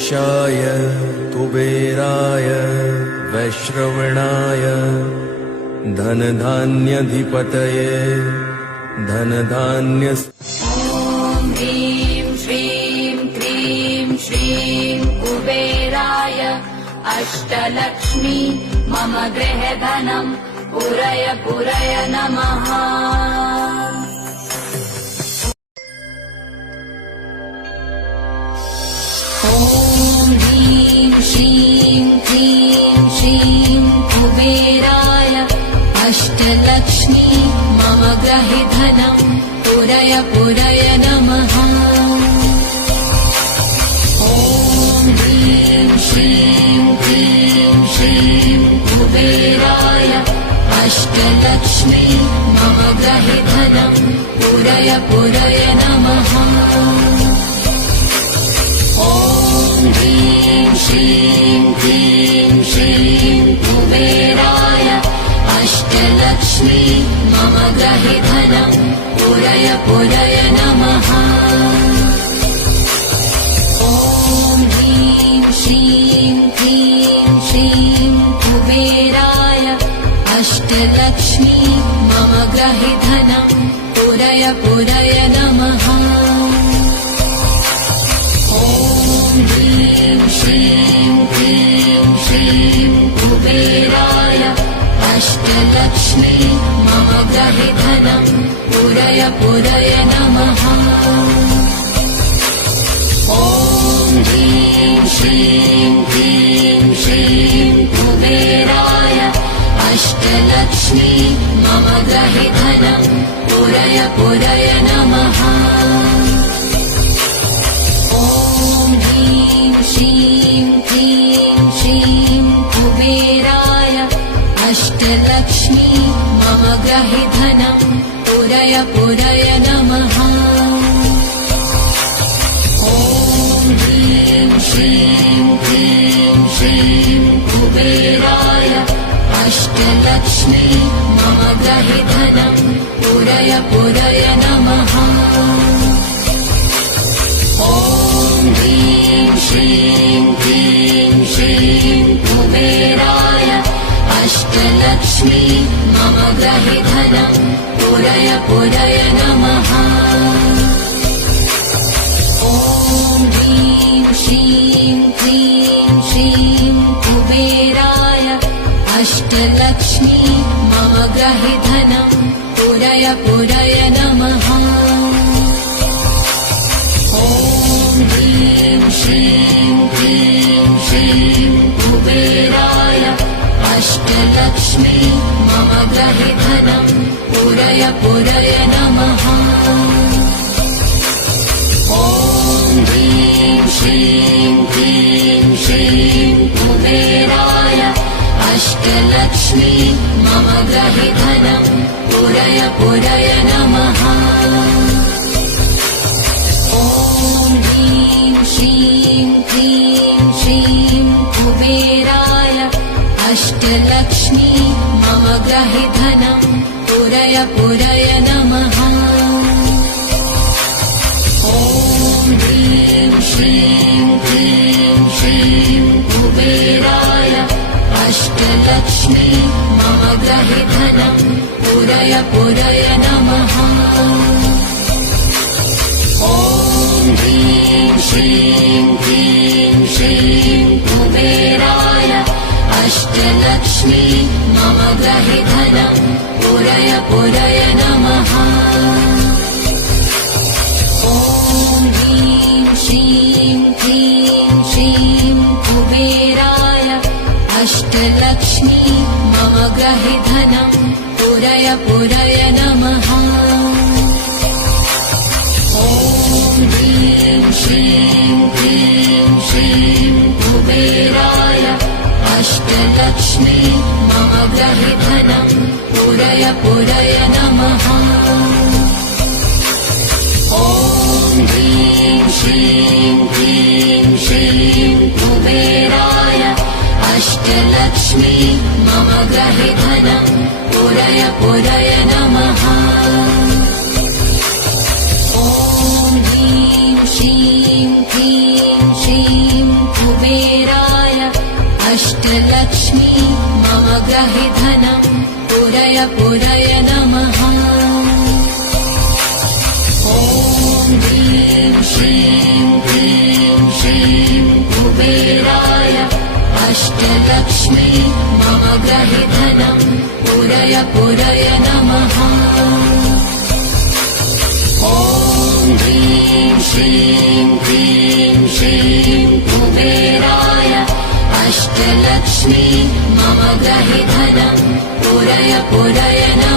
दक्षाय कुबेराय वैश्रवणाय धनधान्याधिपतये धनधान्य। ॐ ह्रीं श्रीं क्रीं श्रीं कुबेराय अष्टलक्ष्मी मम गृहधनं पुरय पुरय नमः। ॐ ह्रीं श्रीं क्रीं श्रीं कुबेराय अष्टलक्ष्मी मम गृहधनं पुरय पुरय नमः। ॐ ह्रीं श्रीं क्रीं श्रीं कुबेराय अष्टलक्ष्मी मम गृहधनं पुरय पुरय नमः। ॐ ह्रीं श्रीं क्रीं श्रीं कुबेराय अष्टलक्ष्मी मम गृहधनं पुरय पुरय नमः। ॐ ह्रीं श्रीं क्रीं श्रीं कुबेराय अष्टलक्ष्मी मम गृहधनं पुरय पुरय नमः। ॐ ह्रीं श्रीं क्रीं श्रीं कुबेराय अष्टलक्ष्मी मम गृहधनं पुरय पुरय नमः। ॐ ह्रीं श्रीं क्रीं श्रीं कुबेराय अष्टलक्ष्मी मम गृहधनं पुरय पुरय नमः। ॐ ह्रीं श्रीं क्रीं श्रीं कुबेराय अष्टलक्ष्मी मम गृहधनं पुरय पुरय नमः। ॐ ह्रीं श्रीं क्रीं श्रीं कुबेराय अष्टलक्ष्मी मम गृहधनं पुरय पुरय नमः। ॐ ह्रीं श्रीं क्रीं श्रीं कुबेराय अष्टलक्ष्मी मम गृहधनं पुरय पुरय नमः। ॐ ह्रीं श्रीं क्रीं श्रीं कुबेराय अष्टलक्ष्मी मम गृहधनं पुरय पुरय नमः। ॐ ह्रीं श्रीं क्रीं श्रीं कुबेराय अष्टलक्ष्मी मम गृहधनं पुरय पुरय नमः। ॐ ह्रीं श्रीं क्रीं श्रीं कुबेराय अष्टलक्ष्मी मम गृहधनं पुरय पुरय नमः। ॐ ह्रीं श्रीं क्रीं श्रीं कुबेराय अष्टलक्ष्मी मम गृहधनं पुरय पुरय नमः। ॐ ह्रीं श्रीं क्रीं श्रीं कुबेराय अष्टलक्ष्मी मम गृहधनं पुरय पुरय नमः। ॐ ह्रीं श्रीं क्रीं श्रीं कुबेराय अष्टलक्ष्मी मम गृहधनं पुरय पुरय नमः। ॐ ह्रीं श्रीं क्रीं श्रीं कुबेराय अष्टलक्ष्मी मम गृहधनं पुरय पुरय नमः। ॐ ह्रीं श्रीं क्रीं श्रीं कुबेराय अष्टलक्ष्मी मम गृहधनं पुरय पुरय नमः। ॐ ह्रीं श्रीं क्रीं श्रीं कुबेराय अष्टलक्ष्मी मम गृहधनं पुरय पुरय नमः। ॐ ह्रीं श्रीं क्रीं श्रीं ग्रहे धनं पुरय पुरय नमः ॐ ह्रीं श्रीं क्लीं श्रीं कुबेराय अष्टलक्ष्मी मम ग्रहे धनं पुरय पुरय नमः ॐ ह्रीं श्रीं क्लीं श्रीं कुबेराय अष्टलक्ष्मी मम ग्रहे धनं पुरय पुरय नमः